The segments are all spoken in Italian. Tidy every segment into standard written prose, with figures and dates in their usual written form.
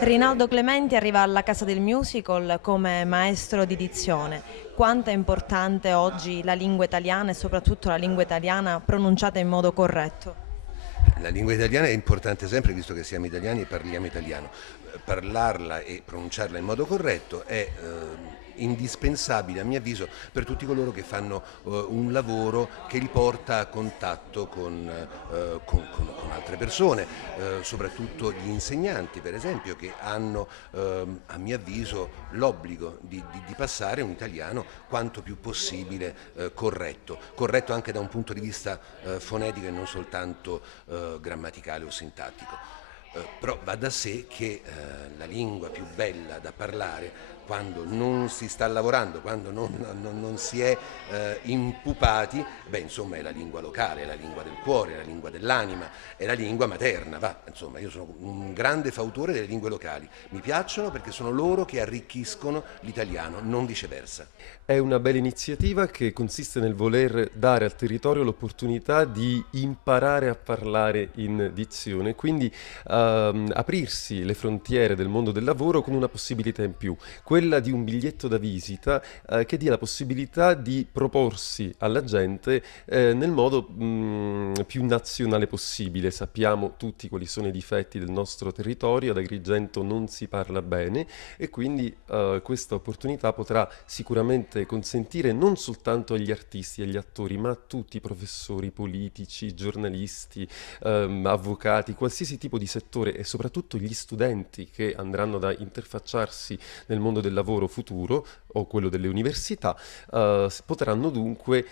Rinaldo Clementi arriva alla Casa del Musical come maestro di dizione. Quanto è importante oggi la lingua italiana e soprattutto la lingua italiana pronunciata in modo corretto? La lingua italiana è importante sempre, visto che siamo italiani e parliamo italiano. Parlarla e pronunciarla in modo corretto è indispensabile, a mio avviso, per tutti coloro che fanno un lavoro che li porta a contatto con altre persone, soprattutto gli insegnanti, per esempio, che hanno, a mio avviso, l'obbligo di passare un italiano quanto più possibile corretto anche da un punto di vista fonetico e non soltanto grammaticale o sintattico. Però va da sé che la lingua più bella da parlare quando non si sta lavorando, quando non si è impupati, beh insomma è la lingua locale, è la lingua del cuore, è la lingua dell'anima, è la lingua materna, va, insomma io sono un grande fautore delle lingue locali, mi piacciono perché sono loro che arricchiscono l'italiano, non viceversa. È una bella iniziativa che consiste nel voler dare al territorio l'opportunità di imparare a parlare in dizione, quindi aprirsi le frontiere del mondo del lavoro con una possibilità in più, quella di un biglietto da visita che dia la possibilità di proporsi alla gente nel modo più nazionale possibile. Sappiamo tutti quali sono i difetti del nostro territorio, ad Agrigento non si parla bene e quindi questa opportunità potrà sicuramente consentire non soltanto agli artisti e agli attori, ma a tutti i professori, politici, giornalisti, avvocati, qualsiasi tipo di settore e soprattutto gli studenti che andranno ad interfacciarsi nel mondo del lavoro futuro o quello delle università, potranno dunque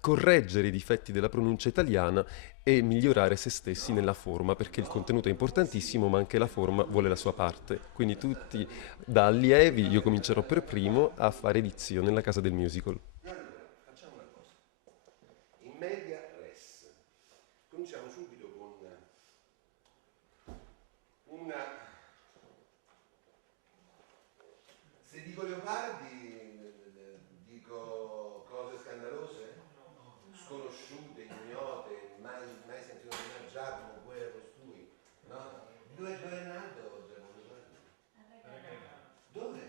correggere i difetti della pronuncia italiana e migliorare se stessi nella forma, perché il contenuto è importantissimo, ma anche la forma vuole la sua parte. Quindi tutti da allievi, io comincerò per primo a fare edizione nella casa del musical. Allora, facciamo una cosa. In media res. Cominciamo subito con una... Se dico Leopardi